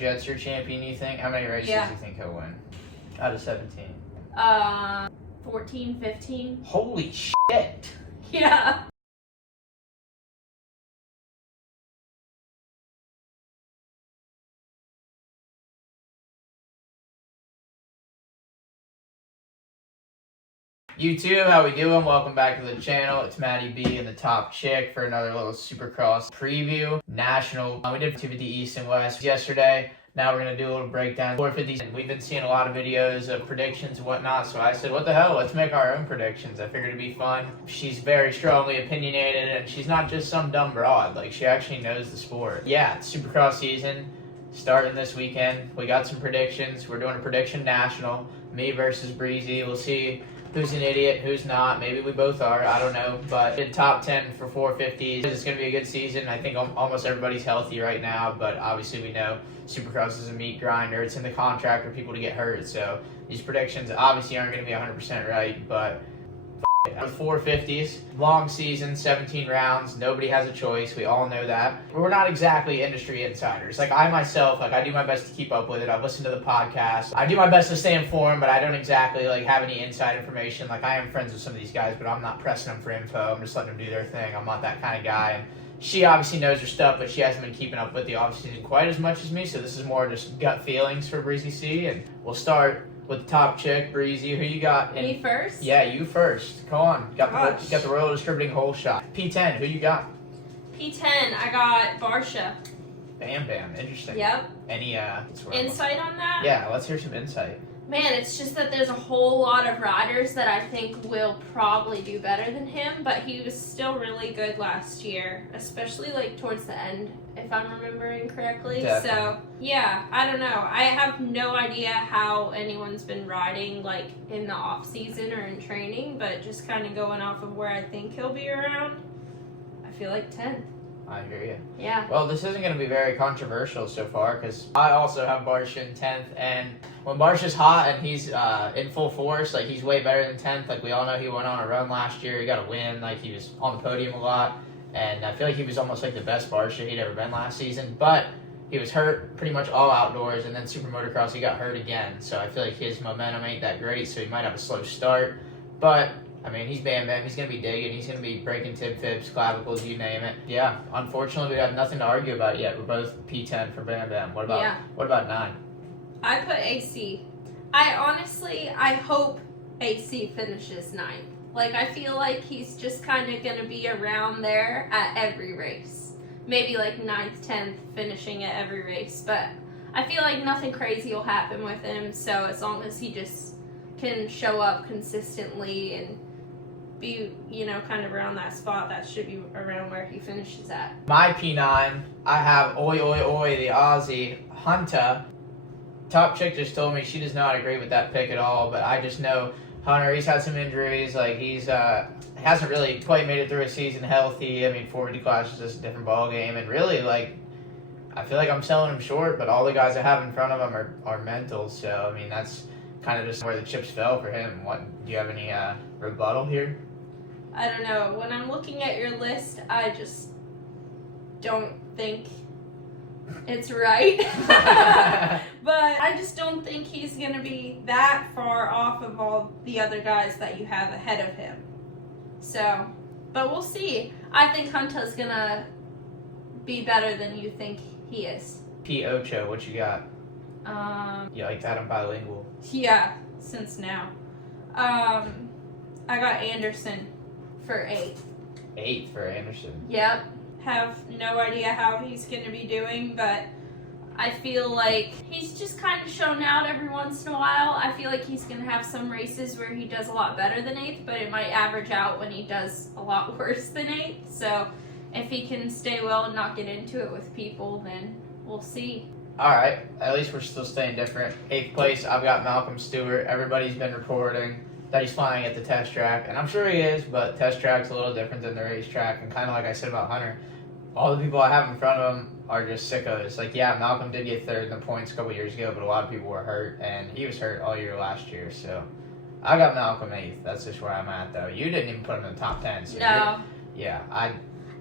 Jett's your champion, you think? How many races do you think he'll win? Out of 17. 14, 15. Holy shit! Yeah. YouTube, how we doing? Welcome back to the channel. It's Maddie B and the Top Chick for another little Supercross preview. National. We did 250 East and West yesterday. Now we're going to do a little breakdown. 450s. We've been seeing a lot of videos of predictions and whatnot, so I said, what the hell? Let's make our own predictions. I figured it'd be fun. She's very strongly opinionated, and she's not just some dumb broad. Like, she actually knows the sport. Yeah, it's Supercross season starting this weekend. We got some predictions. We're doing a prediction national. Me versus Breezy. We'll see who's an idiot, who's not. Maybe we both are. I don't know. But in top 10 for 450s, it's going to be a good season. I think almost everybody's healthy right now. But obviously we know Supercross is a meat grinder. It's in the contract for people to get hurt. So these predictions obviously aren't going to be 100% right. But with 450s, long season, 17 rounds, nobody has a choice. We all know that. We're not exactly industry insiders. Like, I myself, I do my best to keep up with it. I've listened to the podcast. I do my best to stay informed, but I don't exactly, have any inside information. Like, I am friends with some of these guys, but I'm not pressing them for info. I'm just letting them do their thing. I'm not that kind of guy. And she obviously knows her stuff, but she hasn't been keeping up with the offseason quite as much as me, so this is more just gut feelings for Breezy C. And we'll start with the Top Chick, Breezy. Who you got? Me first? Yeah, you first. Come on. Got the Royal Distributing Hole Shot. P10, who you got? P10, I got Barcia. Bam Bam. Interesting. Yep. Any insight on that? Yeah, let's hear some insight. Man, it's just that there's a whole lot of riders that I think will probably do better than him, but he was still really good last year, especially towards the end, if I'm remembering correctly. Definitely. So, yeah, I don't know. I have no idea how anyone's been riding in the off season or in training, but just kind of going off of where I think he'll be around, I feel like 10th. I hear you. Yeah. Well, this isn't going to be very controversial so far because I also have Barcia in 10th, and when Barcia's hot and he's in full force, he's way better than 10th. We all know he went on a run last year. He got a win. He was on the podium a lot, and I feel like he was almost the best Barcia he'd ever been last season, but he was hurt pretty much all outdoors, and then Super Motocross he got hurt again, so I feel like his momentum ain't that great, so he might have a slow start, but he's Bam Bam. He's going to be digging. He's going to be breaking tib fibs, clavicles, you name it. Yeah, unfortunately, we have nothing to argue about yet. We're both P10 for Bam Bam. What about 9? I put AC. I hope AC finishes 9th. I feel like he's just kind of going to be around there at every race. Maybe 9th, 10th, finishing at every race. But I feel like nothing crazy will happen with him. So as long as he just can show up consistently and be, kind of around that spot, that should be around where he finishes at. My P9, I have Oi Oi Oi, the Aussie, Hunter. Top Chick just told me she does not agree with that pick at all, but I just know Hunter, he's had some injuries. He's hasn't really quite made it through a season healthy. 450 class is just a different ball game, and really, I feel like I'm selling him short, but all the guys I have in front of him are mentals, so, that's kind of just where the chips fell for him. Do you have any rebuttal here? I don't know. When I'm looking at your list, I just don't think it's right. But I just don't think he's going to be that far off of all the other guys that you have ahead of him. So, but we'll see. I think Hunter's going to be better than you think he is. P. Ocho, what you got? You like that? I'm bilingual. Yeah, since now. I got Anderson for 8th. 8th for Anderson. Yep. Have no idea how he's going to be doing, but I feel like he's just kind of shown out every once in a while. I feel like he's going to have some races where he does a lot better than 8th, but it might average out when he does a lot worse than 8th. So if he can stay well and not get into it with people, then we'll see. All right, at least we're still staying different. 8th place, I've got Malcolm Stewart. Everybody's been reporting that he's flying at the test track, and I'm sure he is, but test track's a little different than the racetrack, and kind of like I said about Hunter, all the people I have in front of him are just sickos. Malcolm did get 3rd in the points a couple years ago, but a lot of people were hurt, and he was hurt all year last year, so I got Malcolm 8th. That's just where I'm at, though. You didn't even put him in the top 10, so no. Yeah,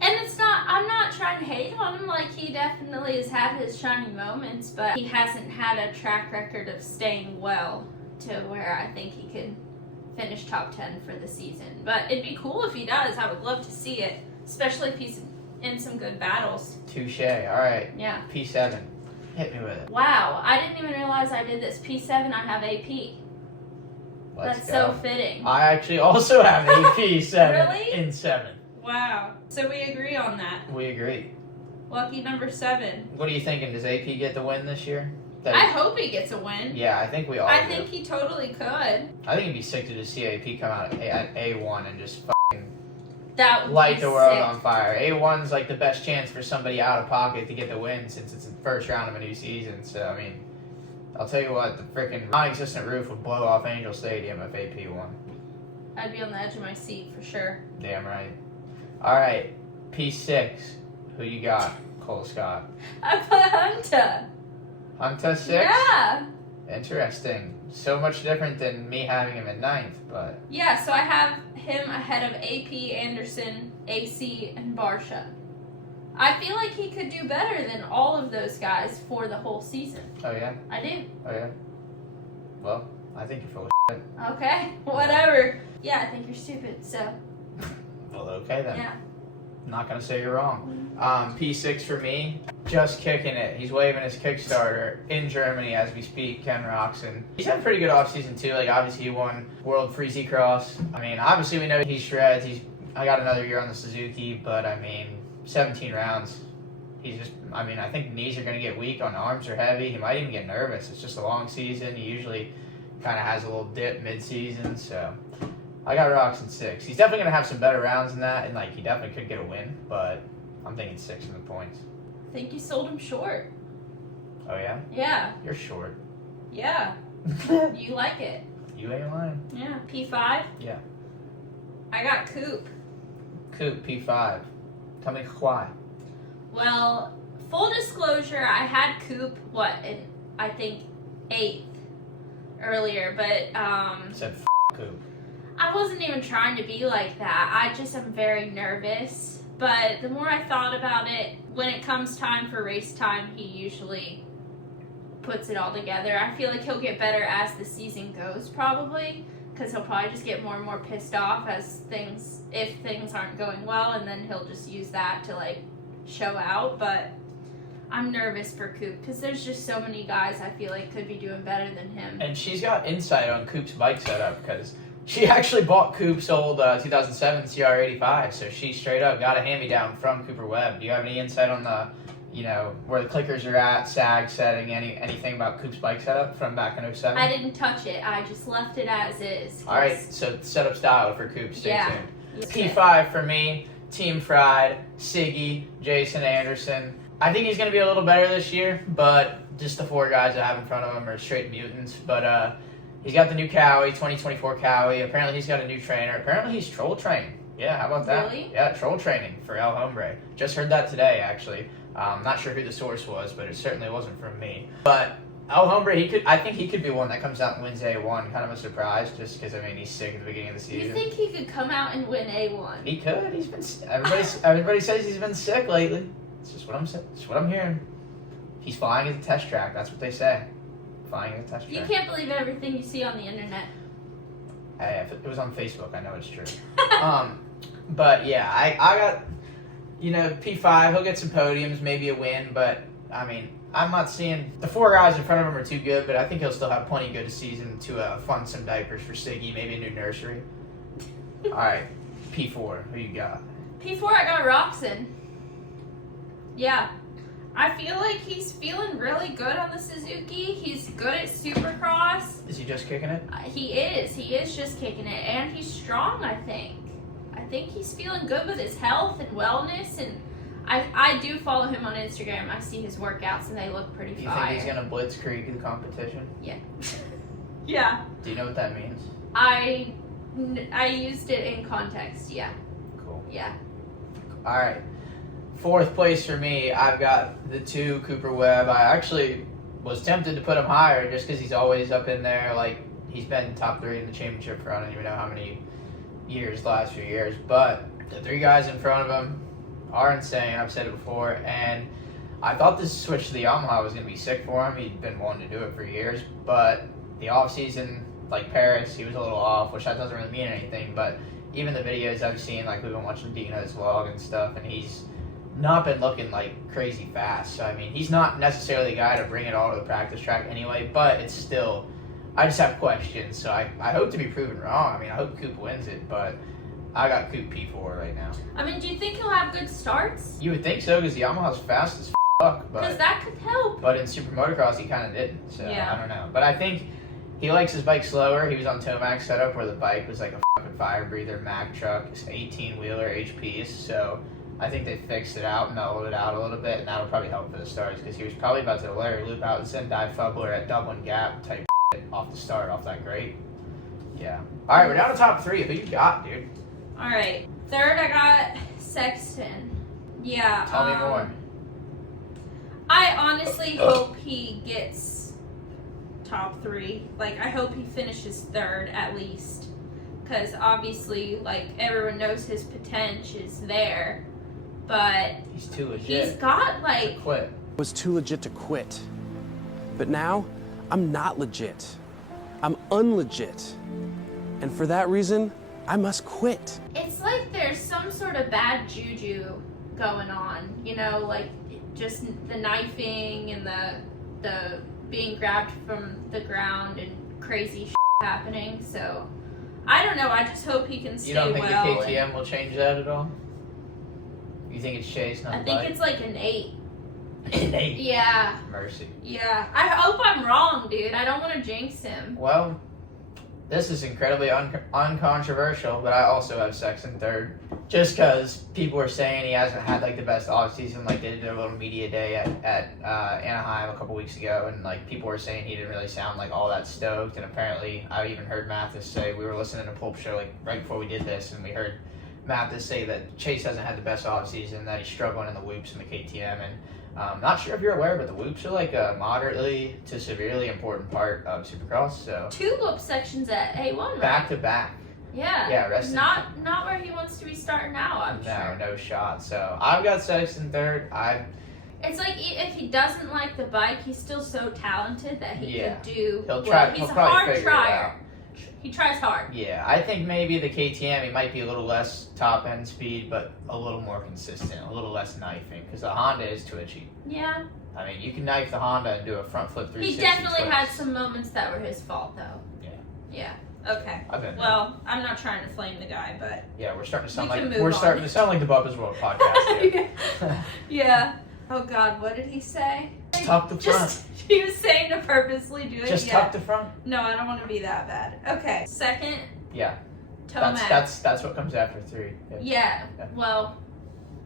And I'm not trying to hate on him. Like, he definitely has had his shining moments, but he hasn't had a track record of staying well to where I think he could finish top 10 for the season. But it'd be cool if he does. I would love to see it, especially if he's in some good battles. Touche. All right. Yeah. P7. Hit me with it. Wow, I didn't even realize I did this. P7, I have AP. Let's That's go. so fitting. I actually also have AP 7 Really? in 7. Wow. So we agree on that. We agree. Lucky number 7. What are you thinking? Does AP get the win this year? I hope he gets a win. Yeah, I think we all I do. think he totally could. I think it'd be sick to just see AP come out at A1 and just That would light be the world sick. on fire. A1's like the best chance for somebody out of pocket to get the win since it's the first round of a new season. So, I mean, I'll tell you what, the freaking non-existent roof would blow off Angel Stadium if AP won. I'd be on the edge of my seat for sure. Damn right. All right, P6. Who you got? Cole Scott. I put Hunter. Hunter 6? Yeah. Interesting. So much different than me having him at 9th, but... Yeah, so I have him ahead of AP, Anderson, AC, and Barcia. I feel like he could do better than all of those guys for the whole season. Oh, yeah? I do. Oh, yeah? Well, I think you're full of shit. Okay, whatever. Yeah, I think you're stupid, so... Well, okay then. Yeah. I'm not going to say you're wrong. P6 for me, just kicking it. He's waving his Kickstarter in Germany as we speak, Ken Roczen. He's had a pretty good offseason too. Like, obviously he won World Friese Cross. I mean, obviously we know he shreds. I got another year on the Suzuki, but I mean, 17 rounds. I think knees are going to get weak, on arms are heavy. He might even get nervous. It's just a long season. He usually kind of has a little dip mid-season, so... I got Roczen 6. He's definitely going to have some better rounds than that, and like he definitely could get a win, but I'm thinking 6 in the points. I think you sold him short. Oh, yeah? Yeah. You're short. Yeah. You like it. You ain't lying. Yeah. P5? Yeah. I got Coop. Coop, P5. Tell me why. Well, full disclosure, I had Coop, in, I think, 8th earlier, but, Said Coop. I wasn't even trying to be like that. I just am very nervous. But the more I thought about it, when it comes time for race time, he usually puts it all together. I feel like he'll get better as the season goes, probably, because he'll probably just get more and more pissed off if things aren't going well, and then he'll just use that to like show out. But I'm nervous for Coop because there's just so many guys I feel like could be doing better than him. And she's got insight on Coop's bike setup because she actually bought Coop's old 2007 CR85, so she straight up got a hand-me-down from Cooper Webb. Do you have any insight on where the clickers are at, sag setting, anything about Coop's bike setup from back in 07? I didn't touch it. I just left it as is. All right, so setup style for Coop, stay tuned. Yeah. P5 for me, Team Fried, Siggy, Jason Anderson. I think he's going to be a little better this year, but just the 4 guys I have in front of him are straight mutants. But he's got the new Cowie, 2024 Cowie. Apparently he's got a new trainer. Apparently he's troll training. Yeah, how about that? Really? Yeah, troll training for El Hombre. Just heard that today, actually. Not sure who the source was, but it certainly wasn't from me. But El Hombre, I think he could be one that comes out and wins A1. Kind of a surprise, just because, he's sick at the beginning of the season. You think he could come out and win A1? He could. He's been. Everybody says he's been sick lately. It's just what I'm hearing. He's flying at the test track. That's what they say. Flying at the test track. You can't believe everything you see on the internet. Hey, if it was on Facebook, I know it's true. But yeah, I got, P5. He'll get some podiums, maybe a win. But I'm not seeing the 4 guys in front of him are too good. But I think he'll still have plenty good season to fund some diapers for Siggy, maybe a new nursery. All right, P4. Who you got? P4, I got Roczen. Yeah. I feel like he's feeling really good on the Suzuki. He's good at Supercross. Is he just kicking it? He is. He is just kicking it. And he's strong, I think. I think he's feeling good with his health and wellness. And I do follow him on Instagram. I see his workouts, and they look pretty Do you fire. think he's going to blitzkrieg the competition? Yeah. Yeah. Do you know what that means? I used it in context, yeah. Cool. Yeah. All right. 4th place for me, I've got the 2 Cooper Webb. I actually was tempted to put him higher just because he's always up in there. Like, he's been top 3 in the championship for I don't even know how many years, the last few years. But the 3 guys in front of him, are insane. I've said it before, and I thought this switch to the Yamaha was going to be sick for him. He'd been wanting to do it for years, but the off season, like Paris, he was a little off, which that doesn't really mean anything. But even the videos I've seen, like we've been watching Dino's vlog and stuff, and he's not been looking like crazy fast. So I mean, he's not necessarily the guy to bring it all to the practice track anyway. But it's still, I just have questions. So I hope to be proven wrong. I mean, I hope Coop wins it, but I got Coop P4 right now. I mean, do you think he'll have good starts? You would think so, because the Yamaha's fast as fuck. Because that could help. But in Super Motocross, he kind of didn't. So yeah. I don't know. But I think he likes his bike slower. He was on Tomac setup where the bike was like a fucking fire breather Mack truck. It's 18-wheeler HPs. So I think they fixed it out, mellowed it out a little bit, and that'll probably help for the starts, because he was probably about to Larry loop out and send dive fubbler at Dublin Gap type shit off the start, off that grate. Yeah. All right, we're down to top 3. Who you got, dude? All right. Third, I got Sexton. Yeah. Tell me more. I honestly hope he gets top 3. Like, I hope he finishes third at least. Because obviously, like, everyone knows his potential is there. But he's too legit. He's got, like... to quit. I was too legit to quit. But now, I'm not legit. I'm unlegit. And for that reason, I must quit. It's like there's some sort of bad juju going on. You know, like, just the knifing and the being grabbed from the ground and crazy shit happening. So, I don't know. I just hope he can stay well. You don't think the KTM will change that at all? You think it's Chase, not I think it's like an 8. An 8? Yeah. Mercy. Yeah. I hope I'm wrong, dude. I don't want to jinx him. Well, this is incredibly uncontroversial, but I also have Sexton third. Just because people are saying he hasn't had like the best offseason, like they did a little media day at Anaheim a couple weeks ago, and like people were saying he didn't really sound like all that stoked. And apparently, I even heard Mathis say, we were listening to Pulp Show like right before we did this, and we heard Mathis say that Chase hasn't had the best offseason, that he's struggling in the whoops and the KTM, and not sure if you're aware, but the whoops are like a moderately to severely important part of Supercross. So 2 whoop sections at A1, right? Back to back. Yeah. Yeah, not where he wants to be starting now, I'm sure. No shot. So I've got Sexton third. It's like if he doesn't like the bike, he's still so talented that he could do. He'll try. He's He'll a probably hard figure it out. trier. He tries hard. Yeah, I think maybe the KTM, he might be a little less top end speed, but a little more consistent, a little less knifing, because the Honda is twitchy. Yeah. I mean, you can knife the Honda and do a front flip 360. He definitely twist. had some moments that were his fault, though. Yeah. Yeah. Okay. I've been Well, I'm not trying to flame the guy, but yeah, we're starting to sound we can like move starting on. to sound like the Bubba's World podcast. Yeah. Yeah. Oh God, what did he say? Tuck the front. He was saying to purposely do it. Just yeah. tuck the front. No, I don't want to be that bad. Okay. Second. Yeah. Tomac. That's what comes after 3. Yeah. Well,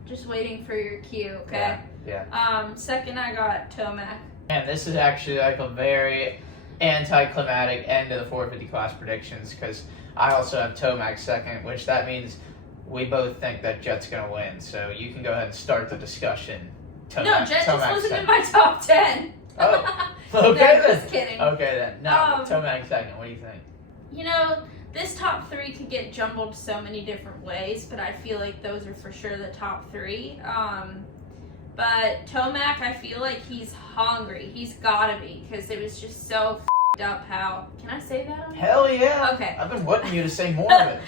just waiting for your cue. Okay. Yeah. Second, I got Tomac. And this is actually like a very anticlimactic end of the 450 class predictions, because I also have Tomac second, which that means we both think that Jett's going to win. So you can go ahead and start the discussion. No, Jett just wasn't in my top 10. Oh, okay No, then. just kidding. Okay then. No, Tomac second. What do you think? You know, this top 3 could get jumbled so many different ways, but I feel like those are for sure the top 3. But Tomac, I feel like he's hungry. He's gotta be, because it was just so f***ed up how... Can I say that on Hell yeah. Okay. I've been wanting you to say more of it.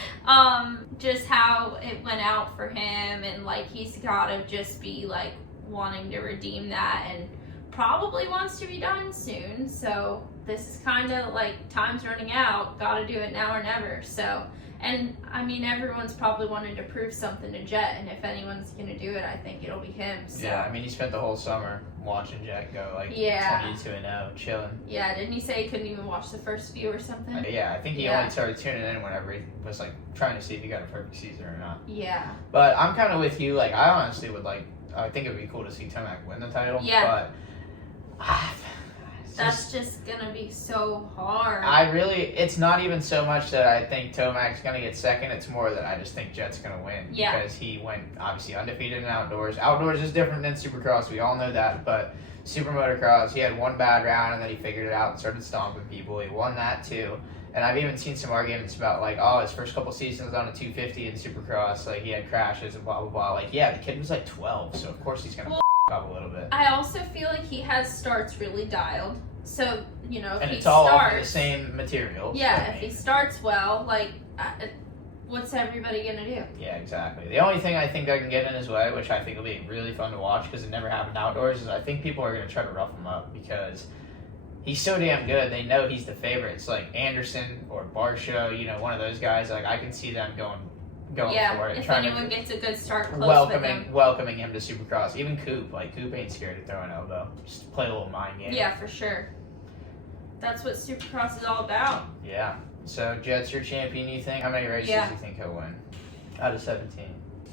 Just how it went out for him, and like he's gotta just be like wanting to redeem that, and probably wants to be done soon. So this is kind of like time's running out. Gotta do it now or never. So, and I mean, everyone's probably wanted to prove something to Jett, and if anyone's gonna do it, I think it'll be him. So. Yeah, I mean, he spent the whole summer watching Jett go like 22-0, chilling. Yeah, didn't he say he couldn't even watch the first few or something? Yeah, I think he only started tuning in whenever he was like trying to see if he got a perfect season or not. Yeah. But I'm kind of with you. Like, I honestly would like. I think it would be cool to see Tomac win the title. Yeah. But That's just gonna be so hard. It's not even so much that I think Tomac's gonna get second. It's more that I just think Jett's gonna win. Yeah. Because he went obviously undefeated in outdoors. Outdoors is different than Supercross. We all know that. But Super Motocross, he had one bad round and then he figured it out and started stomping people. He won that too. And I've even seen some arguments about like, oh, his first couple seasons on a 250 in Supercross, like he had crashes and blah blah blah. Like, yeah, the kid was like 12, so of course he's gonna up a little bit. I also feel like he has starts really dialed. So, you know, if and he it's all starts, off the same material. Yeah, if he starts well, like, what's everybody gonna do? Yeah, exactly. The only thing I think that can get in his way, which I think will be really fun to watch because it never happened outdoors, is I think people are going to try to rough him up because he's so damn good. They know he's the favorite. It's like Anderson or Barcia, you know, one of those guys. Like, I can see them going for it. If anyone gets a good start close welcoming him to Supercross. Even Coop. Like, Coop ain't scared to throw an elbow. Just play a little mind game. Yeah, for sure. That's what Supercross is all about. Yeah. So, Jett's your champion, you think? How many races do you think he'll win? Out of 17.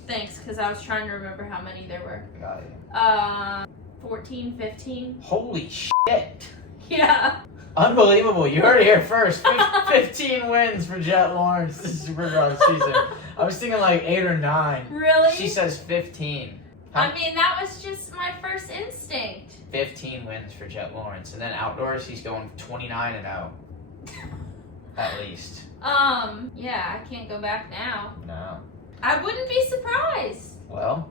Thanks, because I was trying to remember how many there were. Got it. 14, 15. Holy shit. Yeah. Unbelievable. You heard it here first. 15 wins for Jett Lawrence this Supercross season. I was thinking like 8 or 9. Really? She says 15. I mean, that was just my first instinct. 15 wins for Jett Lawrence. And then outdoors, he's going 29-0. At least. Yeah, I can't go back now. No. I wouldn't be surprised. Well,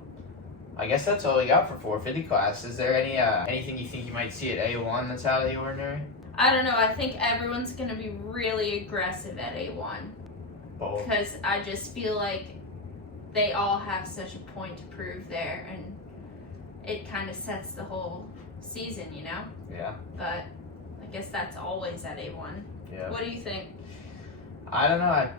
I guess that's all we got for 450 class. Is there anything you think you might see at A1 that's out of the ordinary? I don't know. I think everyone's going to be really aggressive at A1. Bold. Because I just feel like they all have such a point to prove there. And it kind of sets the whole season, you know? Yeah. But I guess that's always at A1. Yeah. What do you think? I don't know.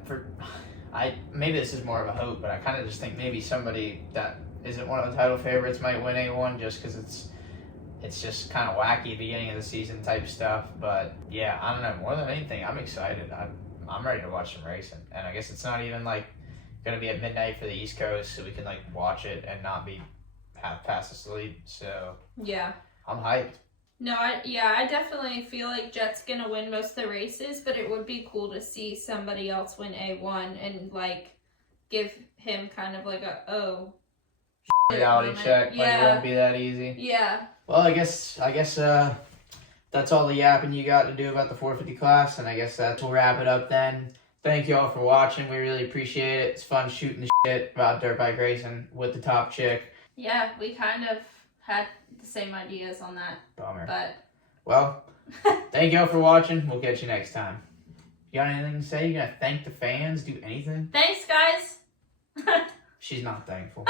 Maybe this is more of a hope, but I kind of just think maybe somebody that isn't one of the title favorites might win A1 just because it's just kind of wacky beginning of the season type stuff. But yeah, I don't know. More than anything, I'm excited. I'm ready to watch some racing, and I guess it's not even like gonna be at midnight for the East Coast, so we can like watch it and not be half past asleep. So yeah, I'm hyped. No, I definitely feel like Jett's gonna win most of the races, but it would be cool to see somebody else win A1 and like give him kind of like a reality check. Yeah. Like it won't be that easy. Yeah. Well, I guess that's all the yapping you got to do about the 450 class, and I guess we'll wrap it up then. Thank you all for watching. We really appreciate it. It's fun shooting the shit about dirt bike racing with the top chick. Yeah, we kind of had the same ideas on that. Bummer. But well, thank you all for watching. We'll catch you next time. You got anything to say? You gonna thank the fans? Do anything? Thanks, guys. She's not thankful.